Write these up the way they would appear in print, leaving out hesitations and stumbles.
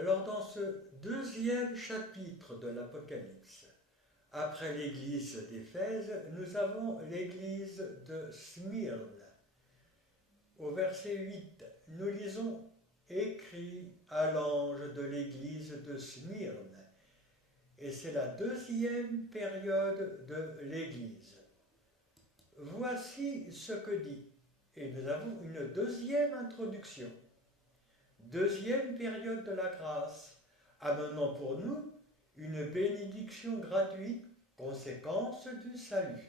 Alors dans ce deuxième chapitre de l'Apocalypse, après l'église d'Éphèse, nous avons l'église de Smyrne. Au verset 8, nous lisons écrit à l'ange de l'église de Smyrne. Et c'est la deuxième période de l'église. Voici ce que dit. Et nous avons une deuxième introduction. Deuxième période de la grâce, amenant pour nous une bénédiction gratuite, conséquence du salut.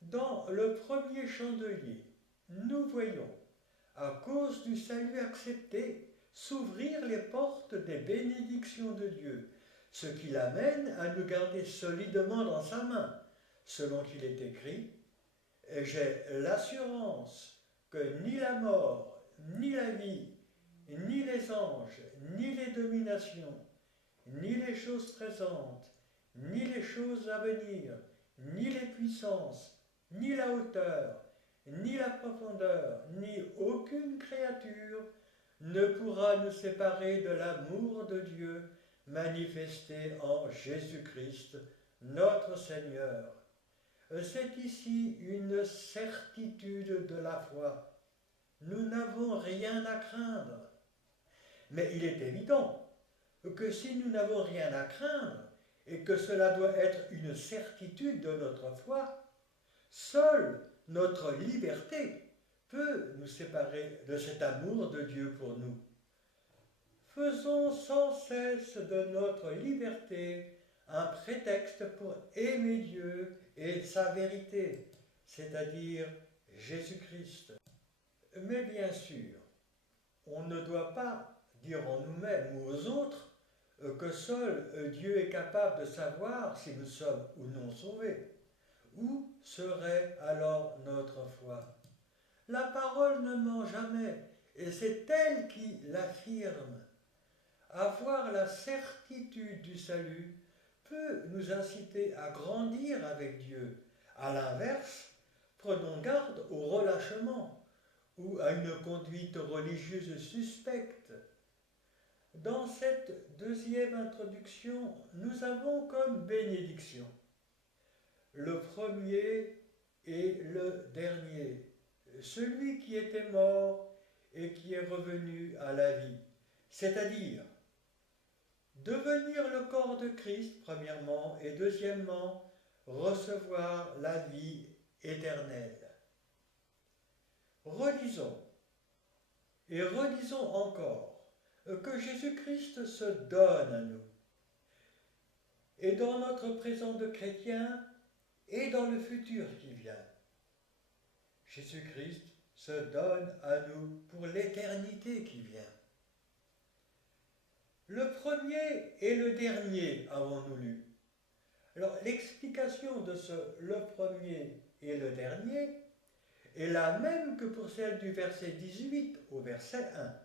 Dans le premier chandelier, nous voyons, à cause du salut accepté, s'ouvrir les portes des bénédictions de Dieu, ce qui l'amène à nous garder solidement dans sa main, selon qu'il est écrit « J'ai l'assurance que ni la mort, ni la vie, ni les anges, ni les dominations, ni les choses présentes, ni les choses à venir, ni les puissances, ni la hauteur, ni la profondeur, ni aucune créature ne pourra nous séparer de l'amour de Dieu manifesté en Jésus-Christ, notre Seigneur. » C'est ici une certitude de la foi. Nous n'avons rien à craindre. Mais il est évident que si nous n'avons rien à craindre, et que cela doit être une certitude de notre foi, seule notre liberté peut nous séparer de cet amour de Dieu pour nous. Faisons sans cesse de notre liberté un prétexte pour aimer Dieu et sa vérité, c'est-à-dire Jésus-Christ. Mais bien sûr, on ne doit pas dire en nous-mêmes ou aux autres que seul Dieu est capable de savoir si nous sommes ou non sauvés. Où serait alors notre foi? La parole ne ment jamais, et c'est elle qui l'affirme. Avoir la certitude du salut peut nous inciter à grandir avec Dieu. À l'inverse, prenons garde au relâchement ou à une conduite religieuse suspecte. Dans cette deuxième introduction, nous avons comme bénédiction le premier et le dernier, celui qui était mort et qui est revenu à la vie, c'est-à-dire devenir le corps de Christ, premièrement, et deuxièmement, recevoir la vie éternelle. Relisons, et relisons encore, que Jésus-Christ se donne à nous. Et dans notre présent de chrétien, et dans le futur qui vient, Jésus-Christ se donne à nous pour l'éternité qui vient. Le premier et le dernier avons-nous lu. Alors l'explication de ce le premier et le dernier est la même que pour celle du verset 18 au verset 1.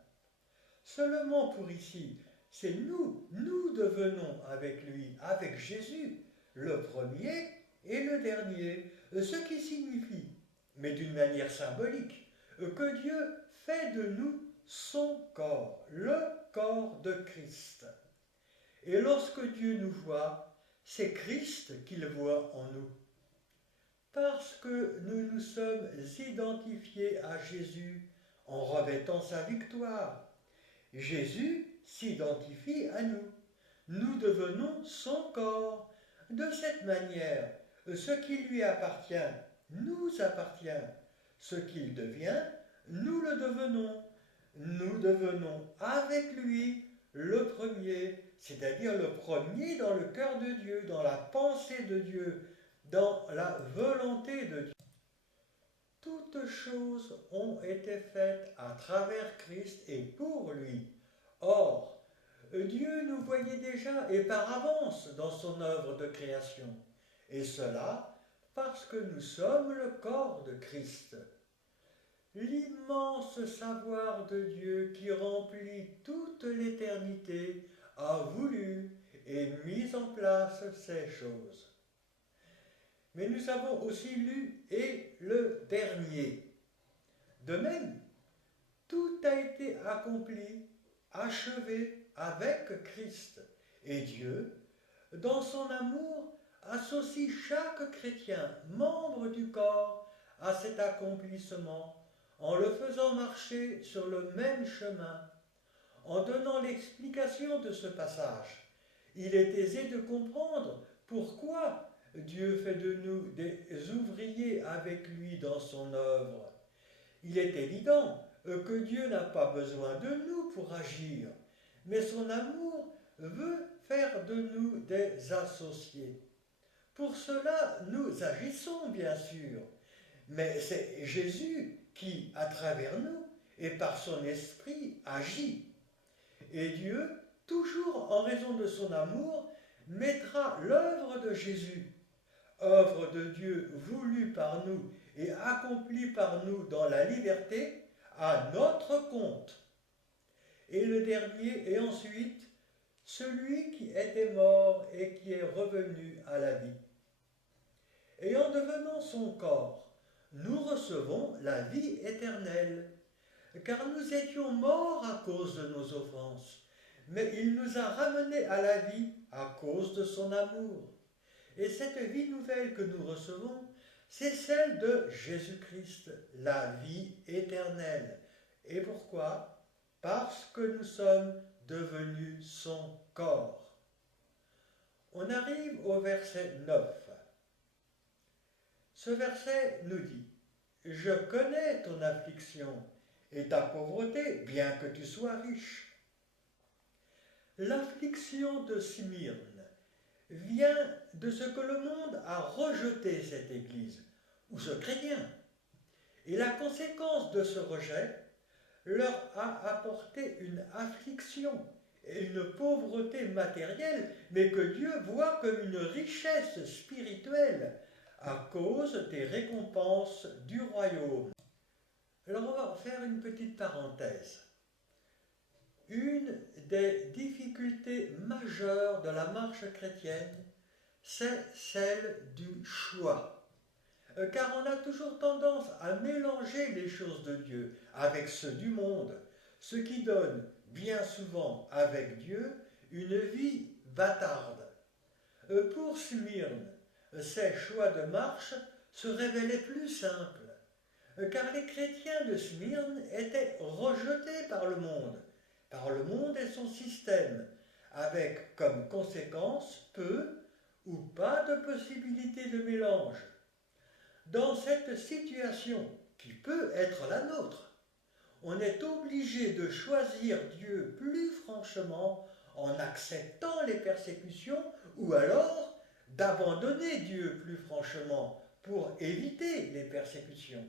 Seulement pour ici, c'est nous devenons avec lui, avec Jésus, le premier et le dernier, ce qui signifie, mais d'une manière symbolique, que Dieu fait de nous son corps, le corps de Christ. Et lorsque Dieu nous voit, c'est Christ qu'il voit en nous. Parce que nous nous sommes identifiés à Jésus en revêtant sa victoire. Jésus s'identifie à nous. Nous devenons son corps. De cette manière, ce qui lui appartient nous appartient. Ce qu'il devient, nous le devenons. Nous devenons avec lui le premier, c'est-à-dire le premier dans le cœur de Dieu, dans la pensée de Dieu, dans la volonté de Dieu. Toutes choses ont été faites à travers Christ et pour lui. Or, Dieu nous voyait déjà et par avance dans son œuvre de création, et cela parce que nous sommes le corps de Christ. L'immense savoir de Dieu qui remplit toute l'éternité a voulu et mis en place ces choses. Mais nous avons aussi lu « et le dernier ». De même, tout a été accompli, achevé avec Christ. Et Dieu, dans son amour, associe chaque chrétien, membre du corps, à cet accomplissement, en le faisant marcher sur le même chemin. En donnant l'explication de ce passage, il est aisé de comprendre pourquoi Dieu fait de nous des ouvriers avec lui dans son œuvre. Il est évident que Dieu n'a pas besoin de nous pour agir, mais son amour veut faire de nous des associés. Pour cela, nous agissons bien sûr, mais c'est Jésus qui, à travers nous et par son esprit, agit. Et Dieu, toujours en raison de son amour, mettra l'œuvre de Jésus, œuvre de Dieu voulue par nous et accomplie par nous dans la liberté, à notre compte. Et le dernier est ensuite celui qui était mort et qui est revenu à la vie. Et en devenant son corps, nous recevons la vie éternelle, car nous étions morts à cause de nos offenses, mais il nous a ramenés à la vie à cause de son amour. Et cette vie nouvelle que nous recevons, c'est celle de Jésus-Christ, la vie éternelle. Et pourquoi ? Parce que nous sommes devenus son corps. On arrive au verset 9. Ce verset nous dit « Je connais ton affliction et ta pauvreté, bien que tu sois riche. » L'affliction de Smyrne vient de ce que le monde a rejeté cette Église, ou ce chrétien. Et la conséquence de ce rejet leur a apporté une affliction et une pauvreté matérielle, mais que Dieu voit comme une richesse spirituelle à cause des récompenses du royaume. Alors on va faire une petite parenthèse. Une des difficultés majeures de la marche chrétienne, c'est celle du choix. Car on a toujours tendance à mélanger les choses de Dieu avec ceux du monde, ce qui donne bien souvent avec Dieu une vie bâtarde. Pour Smyrne, ces choix de marche se révélaient plus simples, car les chrétiens de Smyrne étaient rejetés par le monde et son système, avec comme conséquence peu ou pas de possibilité de mélange. Dans cette situation, qui peut être la nôtre, on est obligé de choisir Dieu plus franchement en acceptant les persécutions ou alors d'abandonner Dieu plus franchement pour éviter les persécutions.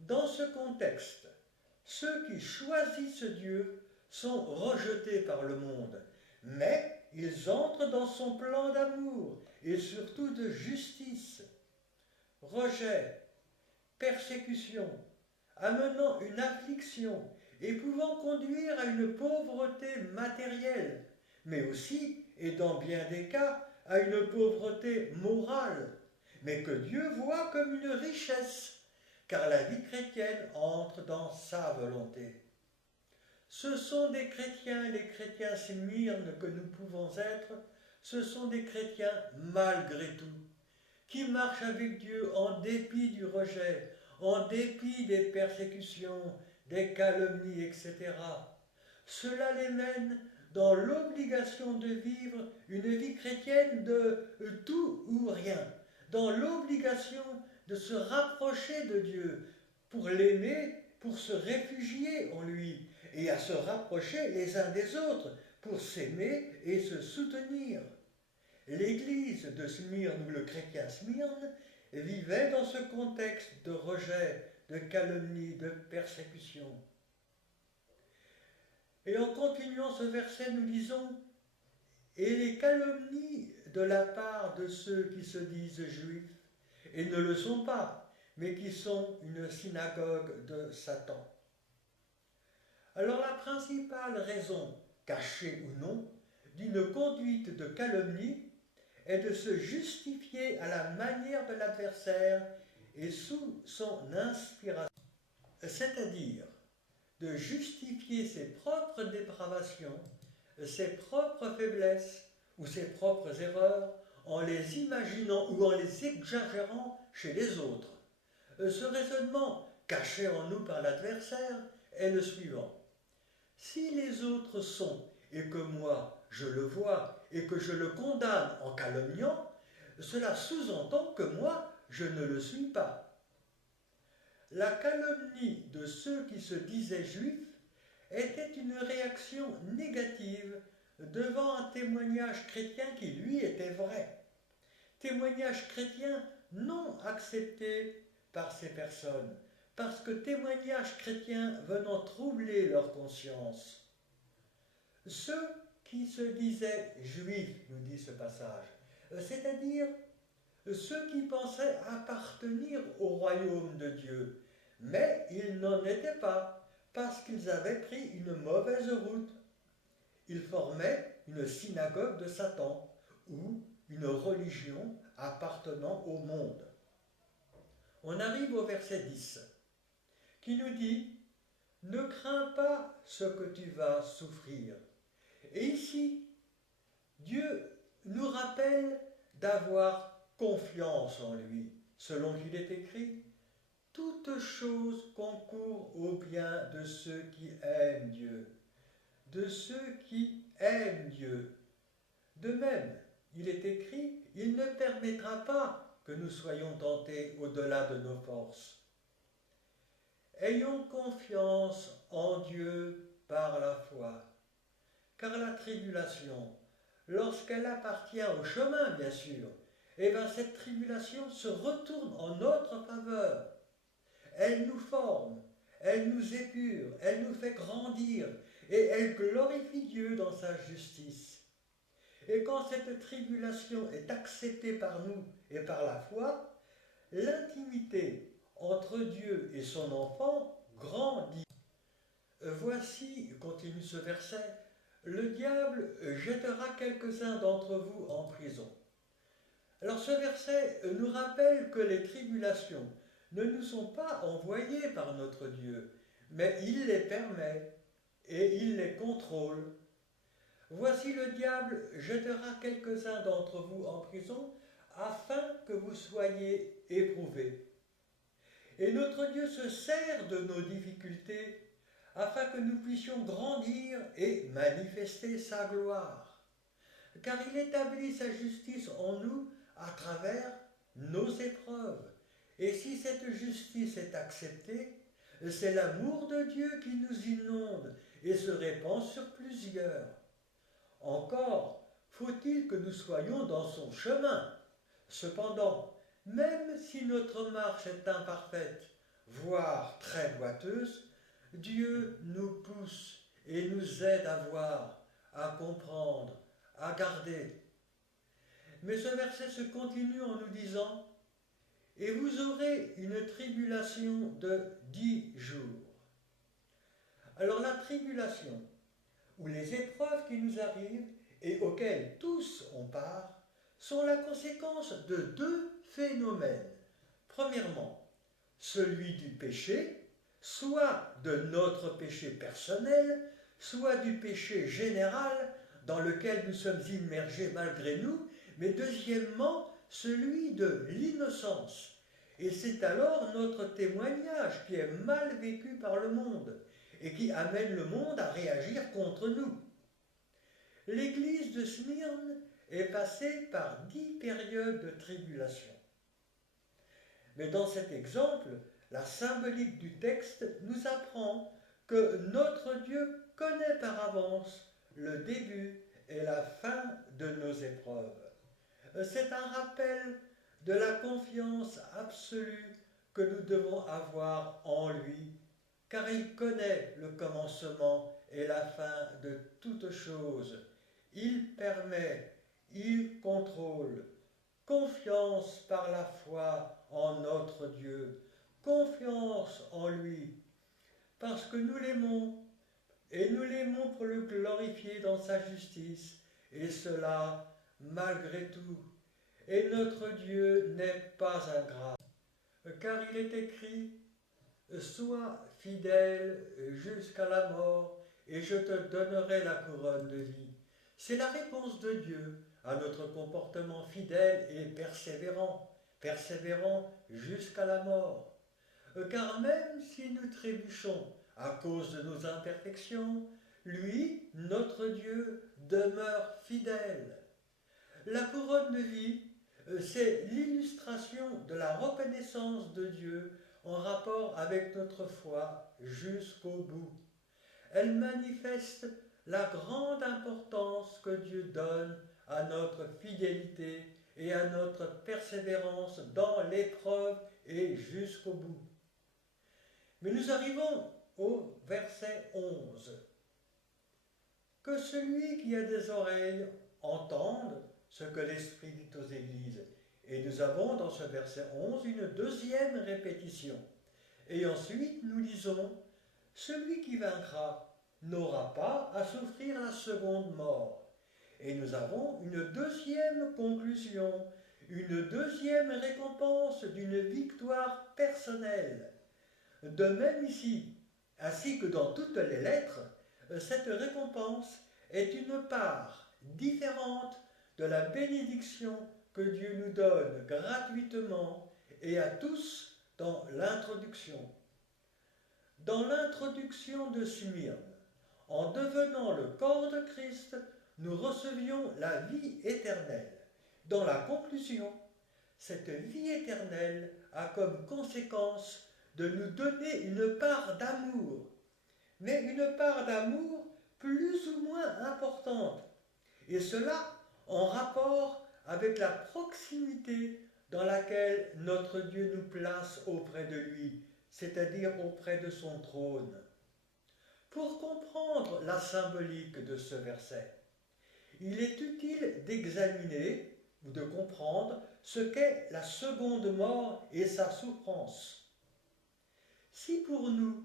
Dans ce contexte, ceux qui choisissent Dieu sont rejetés par le monde, mais ils entrent dans son plan d'amour et surtout de justice. Rejet, persécution, amenant une affliction et pouvant conduire à une pauvreté matérielle, mais aussi, et dans bien des cas, à une pauvreté morale, mais que Dieu voit comme une richesse, car la vie chrétienne entre dans sa volonté. Ce sont des chrétiens, les chrétiens Smyrne que nous pouvons être, ce sont des chrétiens malgré tout, qui marchent avec Dieu en dépit du rejet, en dépit des persécutions, des calomnies, etc. Cela les mène dans l'obligation de vivre une vie chrétienne de tout ou rien, dans l'obligation de se rapprocher de Dieu, pour l'aimer, pour se réfugier en lui, et à se rapprocher les uns des autres, pour s'aimer et se soutenir. L'Église de Smyrne, ou le chrétien Smyrne, vivait dans ce contexte de rejet, de calomnie, de persécution. Et en continuant ce verset, nous lisons « Et les calomnies de la part de ceux qui se disent juifs, et ne le sont pas, mais qui sont une synagogue de Satan. » Alors la principale raison, cachée ou non, d'une conduite de calomnie est de se justifier à la manière de l'adversaire et sous son inspiration, c'est-à-dire de justifier ses propres dépravations, ses propres faiblesses ou ses propres erreurs en les imaginant ou en les exagérant chez les autres. Ce raisonnement, caché en nous par l'adversaire, est le suivant. Si les autres sont, et que moi je le vois, et que je le condamne en calomniant, cela sous-entend que moi je ne le suis pas. La calomnie de ceux qui se disaient juifs était une réaction négative devant un témoignage chrétien qui lui était vrai. Témoignage chrétien non accepté par ces personnes, parce que témoignage chrétien venant troubler leur conscience. Ceux qui se disaient juifs, nous dit ce passage, c'est-à-dire ceux qui pensaient appartenir au royaume de Dieu, mais ils n'en étaient pas, parce qu'ils avaient pris une mauvaise route. Ils formaient une synagogue de Satan, ou une religion appartenant au monde. On arrive au verset 10, qui nous dit « Ne crains pas ce que tu vas souffrir ». Et ici, Dieu nous rappelle d'avoir confiance en lui, selon qu'il est écrit « Toute chose concourt au bien de ceux qui aiment Dieu ». De ceux qui aiment Dieu. De même, il est écrit, il ne permettra pas que nous soyons tentés au-delà de nos forces. Ayons confiance en Dieu par la foi, car la tribulation, lorsqu'elle appartient au chemin, bien sûr, cette tribulation se retourne en notre faveur. Elle nous forme, elle nous épure, elle nous fait grandir, et elle glorifie Dieu dans sa justice. Et quand cette tribulation est acceptée par nous et par la foi, l'intimité entre Dieu et son enfant grandit. Voici, continue ce verset, le diable jettera quelques-uns d'entre vous en prison. Alors ce verset nous rappelle que les tribulations ne nous sont pas envoyées par notre Dieu, mais il les permet et il les contrôle. Voici le diable jettera quelques-uns d'entre vous en prison afin que vous soyez éprouvés. Et notre Dieu se sert de nos difficultés afin que nous puissions grandir et manifester sa gloire. Car il établit sa justice en nous à travers nos épreuves. Et si cette justice est acceptée, c'est l'amour de Dieu qui nous inonde et se répand sur plusieurs. Encore faut-il que nous soyons dans son chemin. Cependant, même si notre marche est imparfaite, voire très boiteuse, Dieu nous pousse et nous aide à voir, à comprendre, à garder. Mais ce verset se continue en nous disant « Et vous aurez une tribulation de 10 jours ». Alors la tribulation, ou les épreuves qui nous arrivent et auxquelles tous on part, sont la conséquence de deux phénomènes. Premièrement, celui du péché, soit de notre péché personnel, soit du péché général dans lequel nous sommes immergés malgré nous, mais deuxièmement, celui de l'innocence. Et c'est alors notre témoignage qui est mal vécu par le monde et qui amène le monde à réagir contre nous. L'église de Smyrne est passée par 10 périodes de tribulation. Mais dans cet exemple, la symbolique du texte nous apprend que notre Dieu connaît par avance le début et la fin de nos épreuves. C'est un rappel de la confiance absolue que nous devons avoir en lui, car il connaît le commencement et la fin de toutes choses. Il permet, il contrôle. Confiance par la foi en notre Dieu, confiance en lui, parce que nous l'aimons, et nous l'aimons pour le glorifier dans sa justice, et cela malgré tout. Et notre Dieu n'est pas ingrat, car il est écrit « Sois fidèle jusqu'à la mort, et je te donnerai la couronne de vie. C'est la réponse de Dieu à notre comportement fidèle et persévérant jusqu'à la mort. Car même si nous trébuchons à cause de nos imperfections, lui, notre Dieu, demeure fidèle. La couronne de vie, c'est l'illustration de la reconnaissance de Dieu en rapport avec notre foi jusqu'au bout. Elle manifeste la grande importance que Dieu donne à notre fidélité et à notre persévérance dans l'épreuve et jusqu'au bout. Mais nous arrivons au verset 11. Que celui qui a des oreilles entende ce que l'Esprit dit aux églises. Et nous avons dans ce verset 11 une deuxième répétition. Et ensuite nous lisons, celui qui vaincra n'aura pas à souffrir la seconde mort. Et nous avons une deuxième conclusion, une deuxième récompense d'une victoire personnelle. De même ici, ainsi que dans toutes les lettres, cette récompense est une part différente de la bénédiction que Dieu nous donne gratuitement et à tous dans l'introduction. Dans l'introduction de Smyrne, en devenant le corps de Christ, nous recevions la vie éternelle. Dans la conclusion, cette vie éternelle a comme conséquence de nous donner une part d'amour, mais une part d'amour plus ou moins importante, et cela en rapport avec la proximité dans laquelle notre Dieu nous place auprès de lui, c'est-à-dire auprès de son trône. Pour comprendre la symbolique de ce verset, il est utile d'examiner ou de comprendre ce qu'est la seconde mort et sa souffrance. Si pour nous,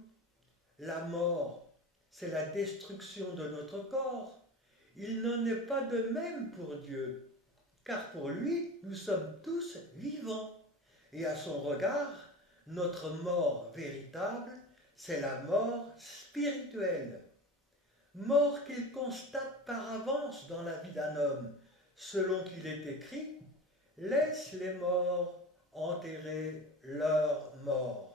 la mort, c'est la destruction de notre corps, il n'en est pas de même pour Dieu, car pour lui, nous sommes tous vivants, et à son regard, notre mort véritable, c'est la mort spirituelle. Mort qu'il constate par avance dans la vie d'un homme, selon qu'il est écrit, « Laisse les morts enterrer leurs morts ».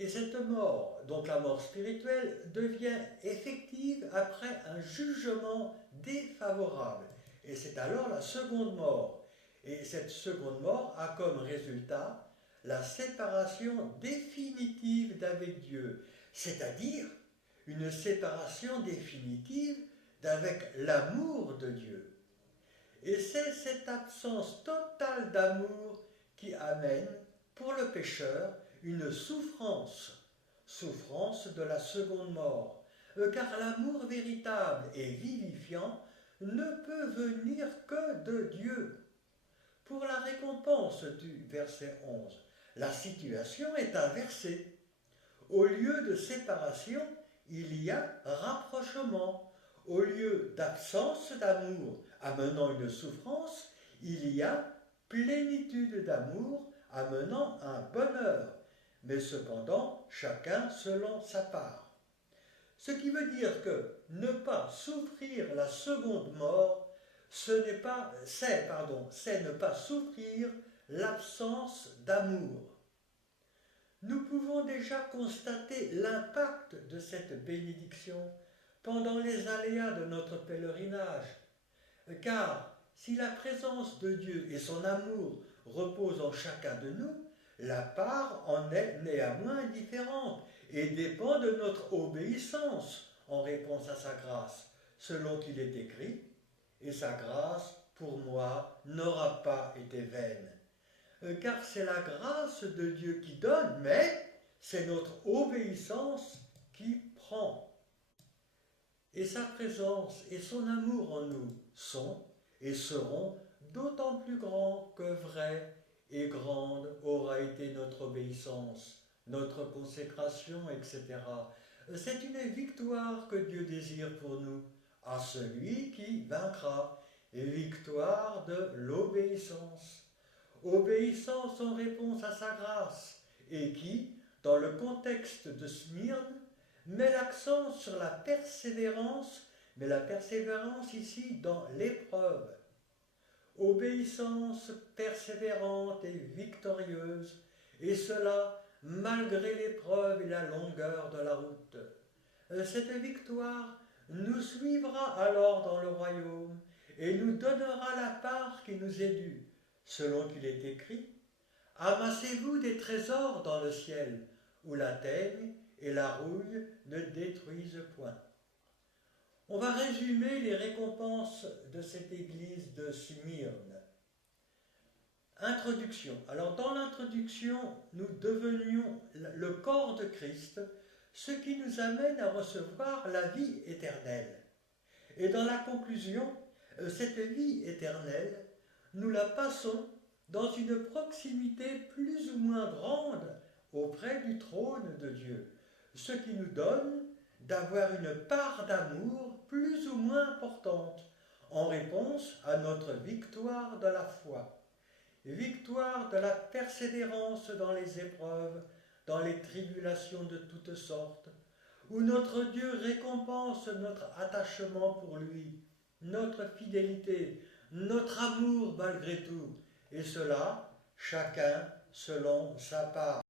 Et cette mort, donc la mort spirituelle, devient effective après un jugement défavorable. Et c'est alors la seconde mort. Et cette seconde mort a comme résultat la séparation définitive d'avec Dieu, c'est-à-dire une séparation définitive d'avec l'amour de Dieu. Et c'est cette absence totale d'amour qui amène, pour le pécheur, une souffrance de la seconde mort, car l'amour véritable et vivifiant ne peut venir que de Dieu. Pour la récompense du verset 11, la situation est inversée. Au lieu de séparation, il y a rapprochement. Au lieu d'absence d'amour amenant une souffrance, il y a plénitude d'amour amenant un bonheur, mais cependant chacun selon sa part. Ce qui veut dire que ne pas souffrir la seconde mort, c'est ne pas souffrir l'absence d'amour. Nous pouvons déjà constater l'impact de cette bénédiction pendant les aléas de notre pèlerinage, car si la présence de Dieu et son amour reposent en chacun de nous, la part en est néanmoins différente et dépend de notre obéissance en réponse à sa grâce, selon qu'il est écrit « Et sa grâce, pour moi, n'aura pas été vaine ». Car c'est la grâce de Dieu qui donne, mais c'est notre obéissance qui prend. Et sa présence et son amour en nous sont et seront d'autant plus grands que vraie et grande aura été notre obéissance, notre consécration, etc. C'est une victoire que Dieu désire pour nous, à celui qui vaincra, et victoire de l'obéissance. Obéissance en réponse à sa grâce, et qui, dans le contexte de Smyrne, met l'accent sur la persévérance, mais la persévérance ici dans l'épreuve. Obéissance persévérante et victorieuse, et cela malgré l'épreuve et la longueur de la route. Cette victoire nous suivra alors dans le royaume et nous donnera la part qui nous est due, selon qu'il est écrit « Amassez-vous des trésors dans le ciel, où la teigne et la rouille ne détruisent point. » On va résumer les récompenses de cette église de Smyrne. Introduction. Alors dans l'introduction, nous devenions le corps de Christ, ce qui nous amène à recevoir la vie éternelle. Et dans la conclusion, cette vie éternelle, nous la passons dans une proximité plus ou moins grande auprès du trône de Dieu, ce qui nous donne d'avoir une part d'amour plus ou moins importante en réponse à notre victoire de la foi. Victoire de la persévérance dans les épreuves, dans les tribulations de toutes sortes, où notre Dieu récompense notre attachement pour lui, notre fidélité, notre amour malgré tout, et cela, chacun selon sa part.